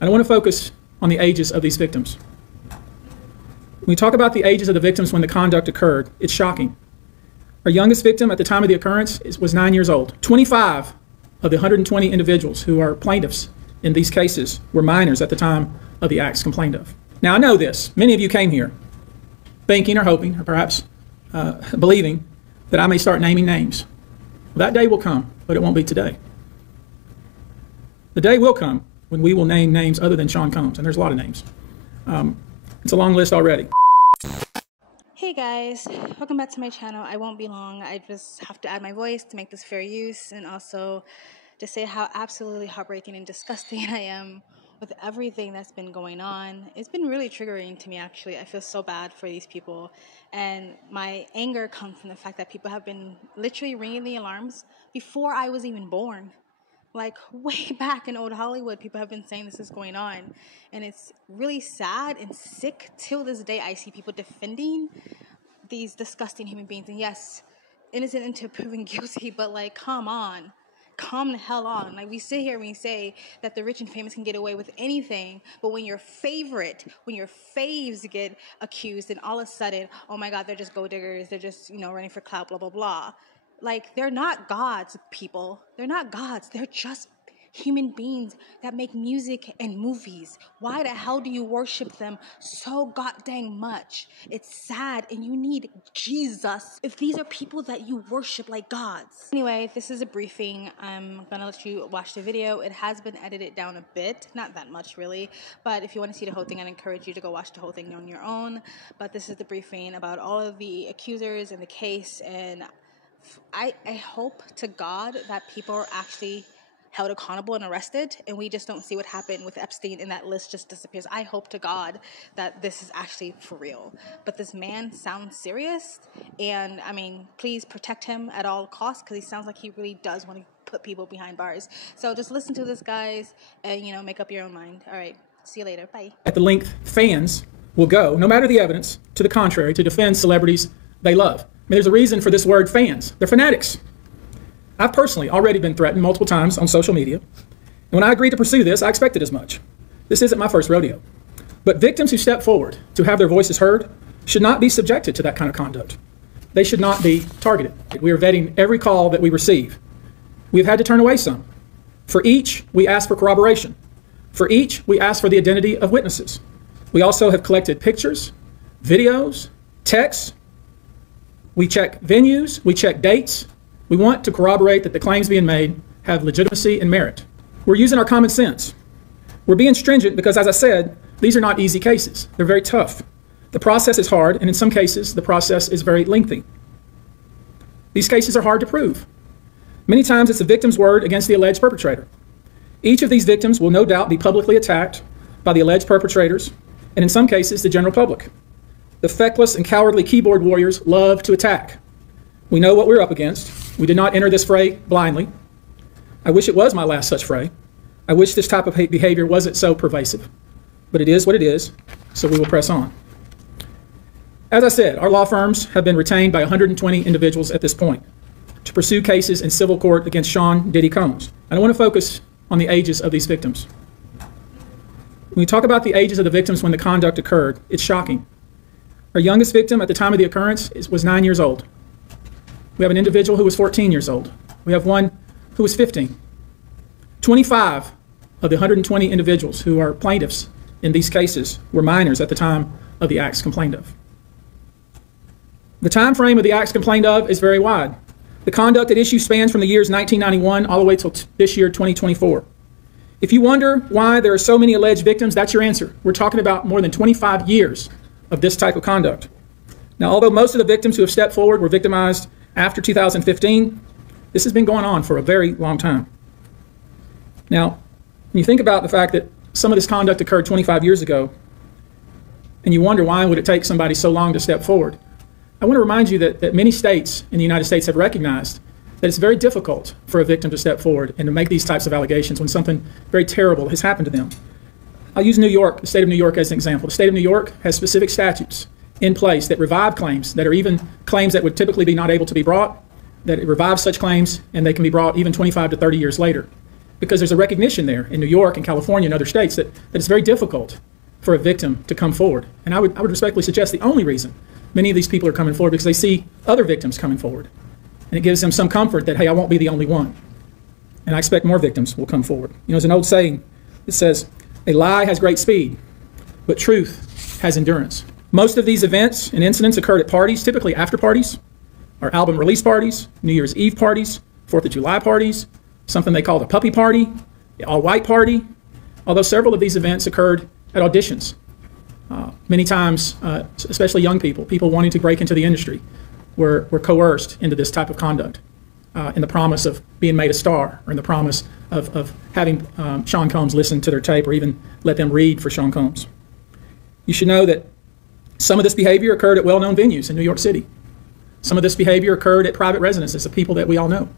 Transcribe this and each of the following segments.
I want to focus on the ages of these victims. When we talk about the ages of the victims when the conduct occurred, it's shocking. Our youngest victim at the time of the occurrence was 9 years old. 25 of the 120 individuals who are plaintiffs in these cases were minors at the time of the acts complained of. Now, I know this. Many of you came here thinking or hoping or perhaps believing that I may start naming names. Well, that day will come, but it won't be today. The day will come when we will name names other than Sean Combs, and there's a lot of names. It's a long list already. Hey guys, welcome back to my channel. I won't be long. I just have to add my voice to make this fair use, and also to say how absolutely heartbreaking and disgusting I am with everything that's been going on. It's been really triggering to me, actually. I feel so bad for these people, and my anger comes from the fact that people have been literally ringing the alarms before I was even born. Like, way back in old Hollywood, people have been saying this is going on. And it's really sad and sick. Till this day, I see people defending these disgusting human beings. And yes, innocent until proven guilty, but like, come on. Calm the hell on. Like, we sit here and we say that the rich and famous can get away with anything, but when your faves get accused, and all of a sudden, oh my God, they're just gold diggers, they're just, running for clout, blah, blah, blah. Like, they're not gods, people. They're not gods. They're just human beings that make music and movies. Why the hell do you worship them so goddamn much? It's sad, and you need Jesus if these are people that you worship like gods. Anyway, this is a briefing. I'm gonna let you watch the video. It has been edited down a bit, not that much really, but if you want to see the whole thing, I'd encourage you to go watch the whole thing on your own. But this is the briefing about all of the accusers in the case, and I hope to God that people are actually held accountable and arrested, and we just don't see what happened with Epstein and that list just disappears. I hope to God that this is actually for real. But this man sounds serious, and I mean, please protect him at all costs, because he sounds like he really does want to put people behind bars. So just listen to this, guys, and make up your own mind. All right, see you later. Bye. At the length fans will go, no matter the evidence to the contrary, to defend celebrities they love. I mean, there's a reason for this word fans. They're fanatics. I've personally already been threatened multiple times on social media. And when I agreed to pursue this, I expected as much. This isn't my first rodeo. But victims who step forward to have their voices heard should not be subjected to that kind of conduct. They should not be targeted. We are vetting every call that we receive. We've had to turn away some. For each, we ask for corroboration. For each, we ask for the identity of witnesses. We also have collected pictures, videos, texts. We check venues, we check dates. We want to corroborate that the claims being made have legitimacy and merit. We're using our common sense. We're being stringent because, as I said, these are not easy cases. They're very tough. The process is hard, and in some cases, the process is very lengthy. These cases are hard to prove. Many times, it's the victim's word against the alleged perpetrator. Each of these victims will no doubt be publicly attacked by the alleged perpetrators, and in some cases, the general public. The feckless and cowardly keyboard warriors love to attack. We know what we're up against. We did not enter this fray blindly. I wish it was my last such fray. I wish this type of hate behavior wasn't so pervasive. But it is what it is, so we will press on. As I said, our law firms have been retained by 120 individuals at this point to pursue cases in civil court against Sean Diddy Combs. I want to focus on the ages of these victims. When we talk about the ages of the victims when the conduct occurred, it's shocking. Our youngest victim at the time of the occurrence was 9 years old. We have an individual who was 14 years old. We have one who was 15. 25 of the 120 individuals who are plaintiffs in these cases were minors at the time of the acts complained of. The time frame of the acts complained of is very wide. The conduct at issue spans from the years 1991 all the way till this year, 2024. If you wonder why there are so many alleged victims, that's your answer. We're talking about more than 25 years of this type of conduct. Now, although most of the victims who have stepped forward were victimized after 2015, this has been going on for a very long time. Now, when you think about the fact that some of this conduct occurred 25 years ago, and you wonder why would it take somebody so long to step forward, I want to remind you that many states in the United States have recognized that it's very difficult for a victim to step forward and to make these types of allegations when something very terrible has happened to them. I'll use New York, the state of New York, as an example. The state of New York has specific statutes in place that revive claims that are even claims that would typically be not able to be brought, that it revives such claims, and they can be brought even 25 to 30 years later. because there's a recognition there in New York and California and other states that it's very difficult for a victim to come forward. And I would respectfully suggest the only reason many of these people are coming forward because they see other victims coming forward. And it gives them some comfort that, hey, I won't be the only one. And I expect more victims will come forward. You know, there's an old saying that says, a lie has great speed, but truth has endurance. Most of these events and incidents occurred at parties, typically after parties, or album release parties, New Year's Eve parties, 4th of July parties, something they called a puppy party, the all-white party, although several of these events occurred at auditions. Many times, especially young people wanting to break into the industry, were coerced into this type of conduct in the promise of being made a star, or in the promise of having Sean Combs listen to their tape or even let them read for Sean Combs. You should know that some of this behavior occurred at well-known venues in New York City. Some of this behavior occurred at private residences of people that we all know.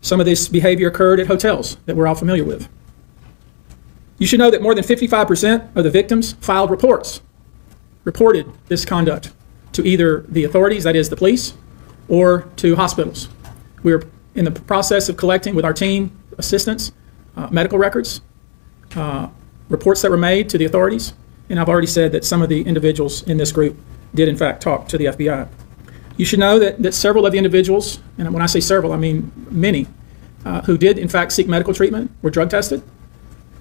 Some of this behavior occurred at hotels that we're all familiar with. You should know that more than 55% of the victims filed reported this conduct to either the authorities, that is the police, or to hospitals. We're in the process of collecting with our team assistants, medical records, reports that were made to the authorities, and I've already said that some of the individuals in this group did in fact talk to the FBI. You should know that several of the individuals, and when I say several, I mean many, who did in fact seek medical treatment were drug tested,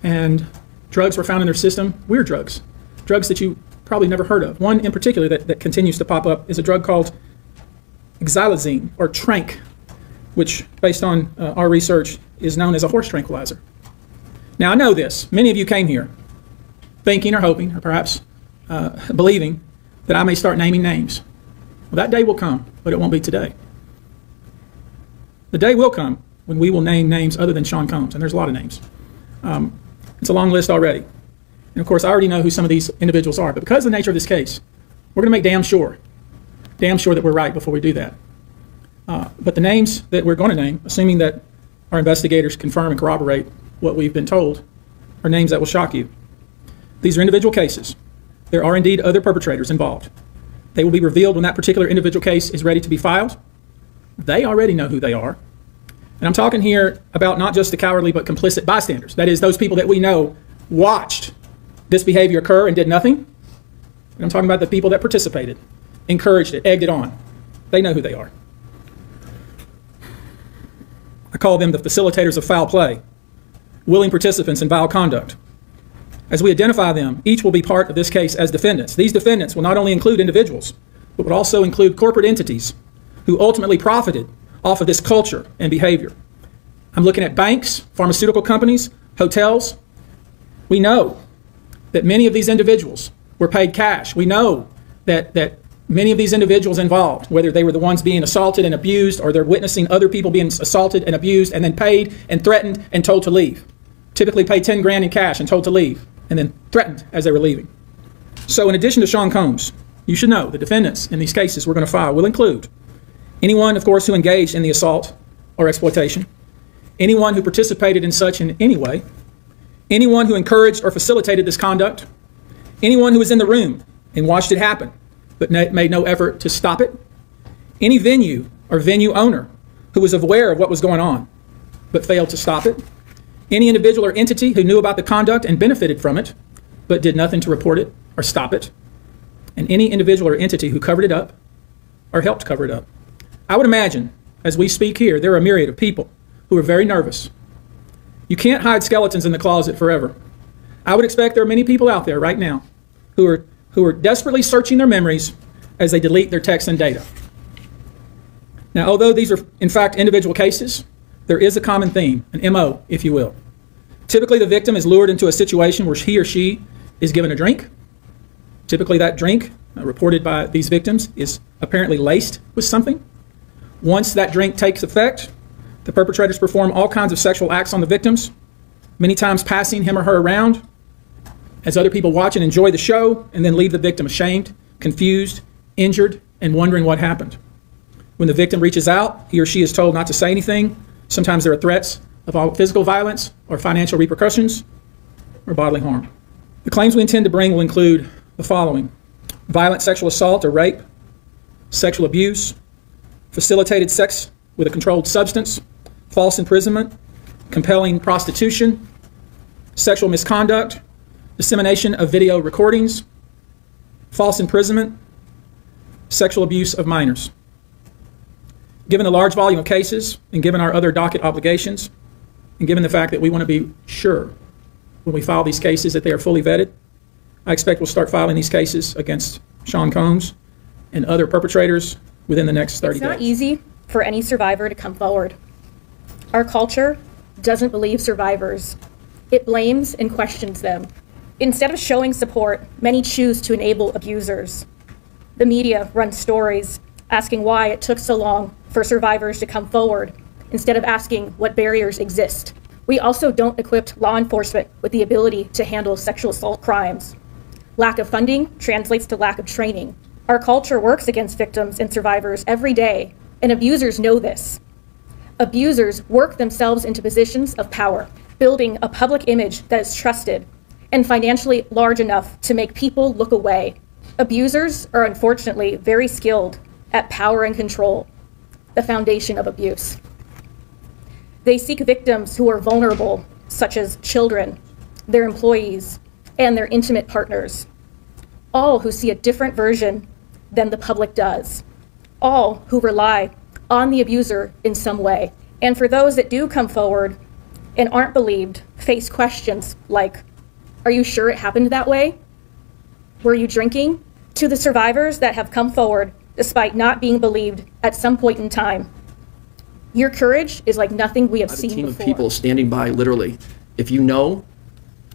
and drugs were found in their system, weird drugs that you probably never heard of. One in particular that continues to pop up is a drug called xylazine, or tranq, which based on our research is known as a horse tranquilizer. Now I know this, many of you came here thinking or hoping or perhaps believing that I may start naming names. Well, that day will come, but it won't be today. The day will come when we will name names other than Sean Combs, and there's a lot of names. It's a long list already. And of course, I already know who some of these individuals are, but because of the nature of this case, we're going to make damn sure that we're right before we do that. But the names that we're going to name, assuming that our investigators confirm and corroborate what we've been told, are names that will shock you. These are individual cases. There are indeed other perpetrators involved. They will be revealed when that particular individual case is ready to be filed. They already know who they are. And I'm talking here about not just the cowardly but complicit bystanders. That is, those people that we know watched this behavior occur and did nothing. And I'm talking about the people that participated, encouraged it, egged it on. They know who they are. I call them the facilitators of foul play, willing participants in vile conduct. As we identify them, each will be part of this case as defendants. These defendants will not only include individuals, but would also include corporate entities who ultimately profited off of this culture and behavior. I'm looking at banks, pharmaceutical companies, hotels. We know that many of these individuals were paid cash. We know that many of these individuals involved, whether they were the ones being assaulted and abused or they're witnessing other people being assaulted and abused and then paid and threatened and told to leave. Typically paid 10 grand in cash and told to leave and then threatened as they were leaving. So in addition to Sean Combs, you should know the defendants in these cases we're going to file will include anyone, of course, who engaged in the assault or exploitation, anyone who participated in such in any way, anyone who encouraged or facilitated this conduct, anyone who was in the room and watched it happen but made no effort to stop it, any venue or venue owner who was aware of what was going on but failed to stop it, any individual or entity who knew about the conduct and benefited from it but did nothing to report it or stop it, and any individual or entity who covered it up or helped cover it up. I would imagine, as we speak here, there are a myriad of people who are very nervous. You can't hide skeletons in the closet forever. I would expect there are many people out there right now who are desperately searching their memories as they delete their texts and data. Now, although these are, in fact, individual cases, there is a common theme, an MO, if you will. Typically, the victim is lured into a situation where he or she is given a drink. Typically, that drink, reported by these victims, is apparently laced with something. Once that drink takes effect, the perpetrators perform all kinds of sexual acts on the victims, many times passing him or her around as other people watch and enjoy the show, and then leave the victim ashamed, confused, injured, and wondering what happened. When the victim reaches out, he or she is told not to say anything. Sometimes there are threats of physical violence or financial repercussions or bodily harm. The claims we intend to bring will include the following: violent sexual assault or rape, sexual abuse, facilitated sex with a controlled substance, false imprisonment, compelling prostitution, sexual misconduct, dissemination of video recordings, false imprisonment, sexual abuse of minors. Given the large volume of cases and given our other docket obligations, and given the fact that we want to be sure when we file these cases that they are fully vetted, I expect we'll start filing these cases against Sean Combs and other perpetrators within the next 30 days. It's not easy for any survivor to come forward. Our culture doesn't believe survivors. It blames and questions them. Instead of showing support, many choose to enable abusers. The media runs stories asking why it took so long for survivors to come forward, instead of asking what barriers exist. We also don't equip law enforcement with the ability to handle sexual assault crimes. Lack of funding translates to lack of training. Our culture works against victims and survivors every day, and abusers know this. Abusers work themselves into positions of power, building a public image that is trusted and financially large enough to make people look away. Abusers are unfortunately very skilled at power and control, the foundation of abuse. They seek victims who are vulnerable, such as children, their employees, and their intimate partners, all who see a different version than the public does, all who rely on the abuser in some way. And for those that do come forward and aren't believed, face questions like, are you sure it happened that way? Were you drinking? To the survivors that have come forward despite not being believed at some point in time, your courage is like nothing we have seen before. I have a team of people standing by, literally. If you know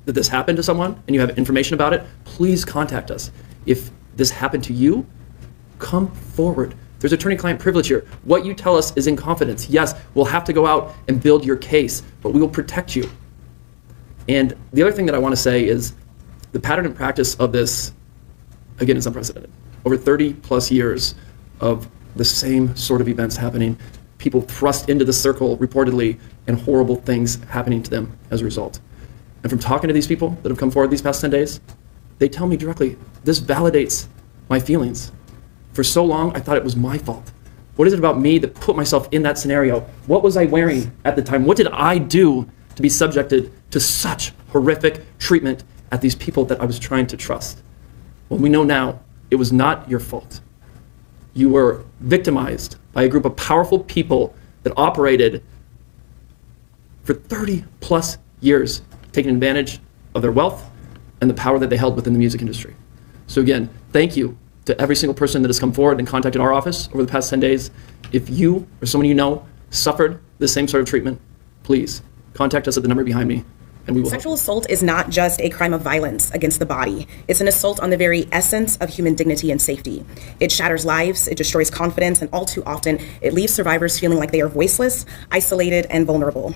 that this happened to someone and you have information about it, please contact us. If this happened to you, come forward. There's attorney-client privilege here. What you tell us is in confidence. Yes, we'll have to go out and build your case, but we will protect you. And the other thing that I want to say is the pattern and practice of this, again, is unprecedented. Over 30 plus years of the same sort of events happening, people thrust into the circle reportedly, and horrible things happening to them as a result. And from talking to these people that have come forward these past 10 days, they tell me directly, this validates my feelings. For so long, I thought it was my fault. What is it about me that put myself in that scenario? What was I wearing at the time? What did I do to be subjected to such horrific treatment at these people that I was trying to trust? Well, we know now it was not your fault. You were victimized by a group of powerful people that operated for 30 plus years, taking advantage of their wealth and the power that they held within the music industry. So again, thank you to every single person that has come forward and contacted our office over the past 10 days. If you or someone you know suffered the same sort of treatment, please contact us at the number behind me, and we will Sexual assault is not just a crime of violence against the body. It's an assault on the very essence of human dignity and safety. It shatters lives, it destroys confidence, and all too often, it leaves survivors feeling like they are voiceless, isolated, and vulnerable.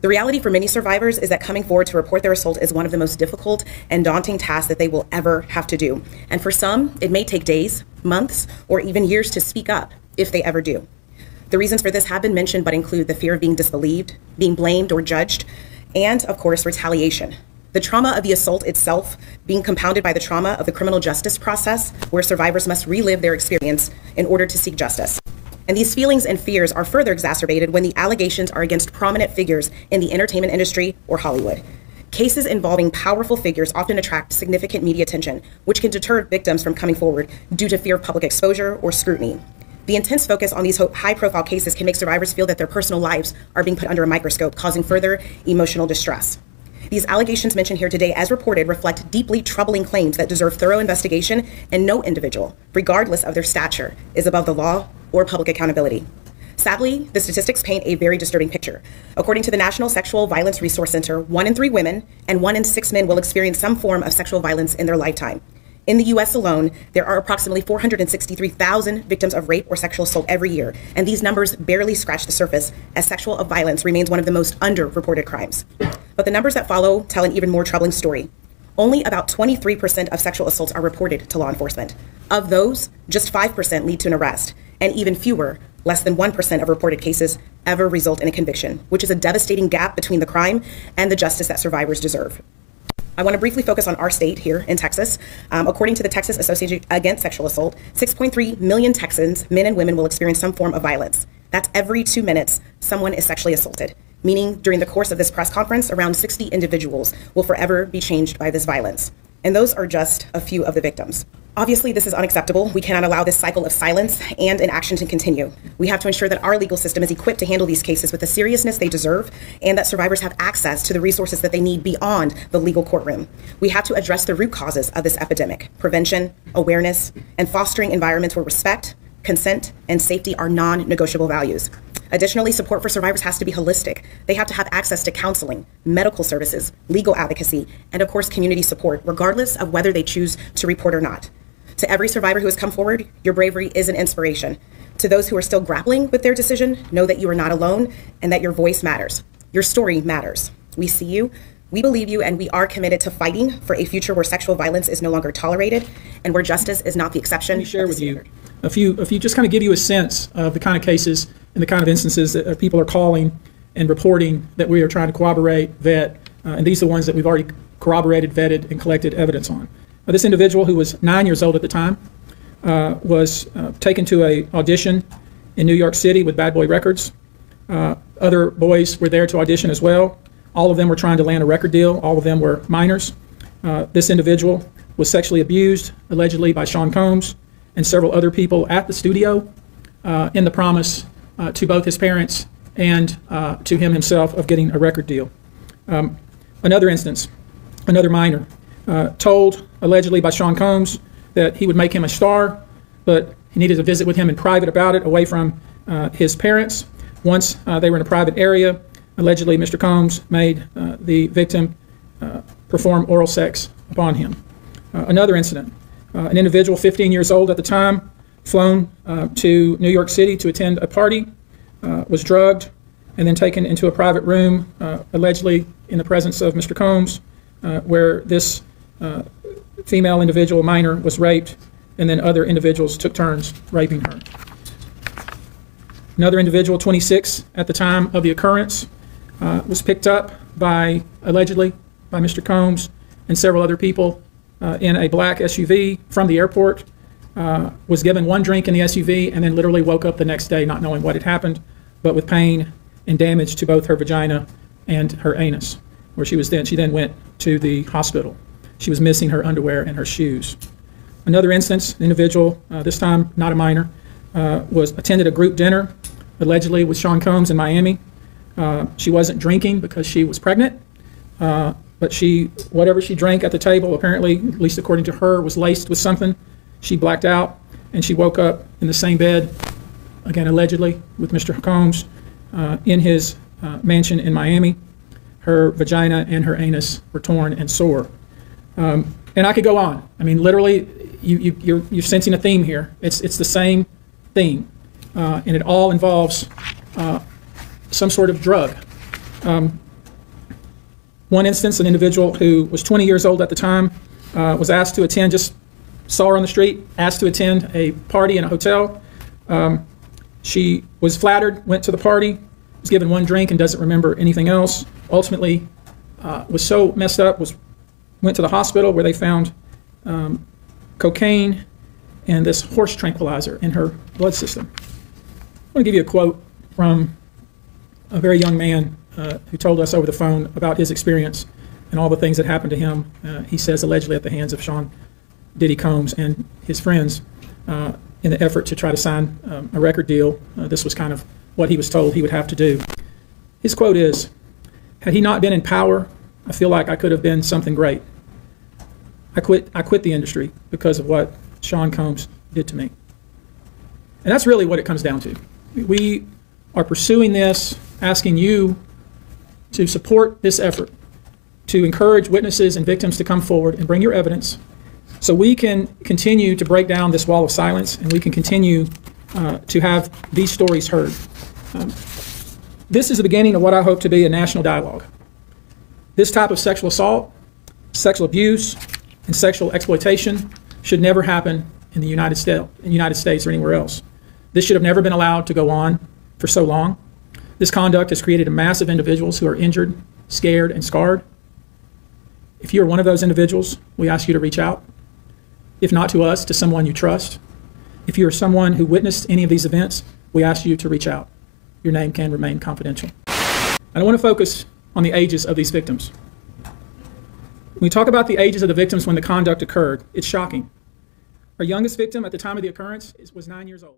The reality for many survivors is that coming forward to report their assault is one of the most difficult and daunting tasks that they will ever have to do. And for some, it may take days, months, or even years to speak up, if they ever do. The reasons for this have been mentioned, but include the fear of being disbelieved, being blamed or judged, and, of course, retaliation. The trauma of the assault itself being compounded by the trauma of the criminal justice process, where survivors must relive their experience in order to seek justice. And these feelings and fears are further exacerbated when the allegations are against prominent figures in the entertainment industry or Hollywood. Cases involving powerful figures often attract significant media attention, which can deter victims from coming forward due to fear of public exposure or scrutiny. The intense focus on these high-profile cases can make survivors feel that their personal lives are being put under a microscope, causing further emotional distress. These allegations mentioned here today, as reported, reflect deeply troubling claims that deserve thorough investigation, and no individual, regardless of their stature, is above the law or public accountability. Sadly, the statistics paint a very disturbing picture. According to the National Sexual Violence Resource Center, 1 in 3 women and 1 in 6 men will experience some form of sexual violence in their lifetime. In the U.S. alone, there are approximately 463,000 victims of rape or sexual assault every year, and these numbers barely scratch the surface, as sexual violence remains one of the most underreported crimes. But the numbers that follow tell an even more troubling story. Only about 23% of sexual assaults are reported to law enforcement. Of those, just 5% lead to an arrest, and even fewer, less than 1% of reported cases, ever result in a conviction, which is a devastating gap between the crime and the justice that survivors deserve. I want to briefly focus on our state here in Texas. According to the Texas Association Against Sexual Assault, 6.3 million Texans, men and women, will experience some form of violence. That's every 2 minutes someone is sexually assaulted. meaning during the course of this press conference, around 60 individuals will forever be changed by this violence. And those are just a few of the victims. Obviously, this is unacceptable. We cannot allow this cycle of silence and inaction to continue. We have to ensure that our legal system is equipped to handle these cases with the seriousness they deserve, and that survivors have access to the resources that they need beyond the legal courtroom. We have to address the root causes of this epidemic: prevention, awareness, and fostering environments where respect, consent, and safety are non-negotiable values. Additionally, support for survivors has to be holistic. They have to have access to counseling, medical services, legal advocacy, and of course, community support, regardless of whether they choose to report or not. To every survivor who has come forward, your bravery is an inspiration. To those who are still grappling with their decision, know that you are not alone and that your voice matters. Your story matters. We see you, we believe you, and we are committed to fighting for a future where sexual violence is no longer tolerated and where justice is not the exception. Let me share with you a few, just kind of give you a sense of the kind of cases and the kind of instances that people are calling and reporting that we are trying to corroborate, vet, and these are the ones that we've already corroborated, vetted, and collected evidence on. This individual, who was 9 years old at the time, was taken to an audition in New York City with Bad Boy Records. Other boys were there to audition as well. All of them were trying to land a record deal. All of them were minors. This individual was sexually abused, allegedly, by Sean Combs and several other people at the studio in the promise to both his parents and to him himself of getting a record deal. Another instance, another minor, told allegedly by Sean Combs that he would make him a star, but he needed to visit with him in private about it, away from his parents. Once they were in a private area, allegedly Mr. Combs made the victim perform oral sex upon him. Another incident, an individual 15 years old at the time, flown to New York City to attend a party, was drugged, and then taken into a private room, allegedly in the presence of Mr. Combs, where this female individual, minor, was raped, and then other individuals took turns raping her. Another individual, 26 at the time of the occurrence, was picked up by, allegedly, by Mr. Combs and several other people in a black SUV from the airport, was given one drink in the SUV, and then literally woke up the next day not knowing what had happened, but with pain and damage to both her vagina and her anus, where she then went to the hospital. She was missing her underwear and her shoes. Another instance, an individual, this time not a minor, attended a group dinner, allegedly with Sean Combs in Miami. She wasn't drinking because she was pregnant, but whatever she drank at the table, apparently, at least according to her, was laced with something. She blacked out, and she woke up in the same bed, again allegedly, with Mr. Combs in his mansion in Miami. Her vagina and her anus were torn and sore. And I could go on. I mean, literally, you're sensing a theme here. It's the same theme, and it all involves some sort of drug. One instance, an individual who was 20 years old at the time was asked to attend, just saw her on the street, asked to attend a party in a hotel. She was flattered, went to the party, was given one drink and doesn't remember anything else. Ultimately, was so messed up, went to the hospital where they found cocaine and this horse tranquilizer in her blood system. I want to give you a quote from a very young man who told us over the phone about his experience and all the things that happened to him, he says, allegedly at the hands of Sean Diddy Combs and his friends in the effort to try to sign a record deal. This was kind of what he was told he would have to do. His quote is, "Had he not been in power, I feel like I could have been something great. I quit the industry because of what Sean Combs did to me." And that's really what it comes down to. We are pursuing this, asking you to support this effort, to encourage witnesses and victims to come forward and bring your evidence so we can continue to break down this wall of silence and we can continue to have these stories heard. This is the beginning of what I hope to be a national dialogue. This type of sexual assault, sexual abuse, and sexual exploitation should never happen in the United States or anywhere else. This should have never been allowed to go on for so long. This conduct has created a mass of individuals who are injured, scared, and scarred. If you are one of those individuals, we ask you to reach out. If not to us, to someone you trust. If you are someone who witnessed any of these events, we ask you to reach out. Your name can remain confidential. And I want to focus on the ages of these victims. When we talk about the ages of the victims when the conduct occurred, it's shocking. Our youngest victim at the time of the occurrence was 9 years old.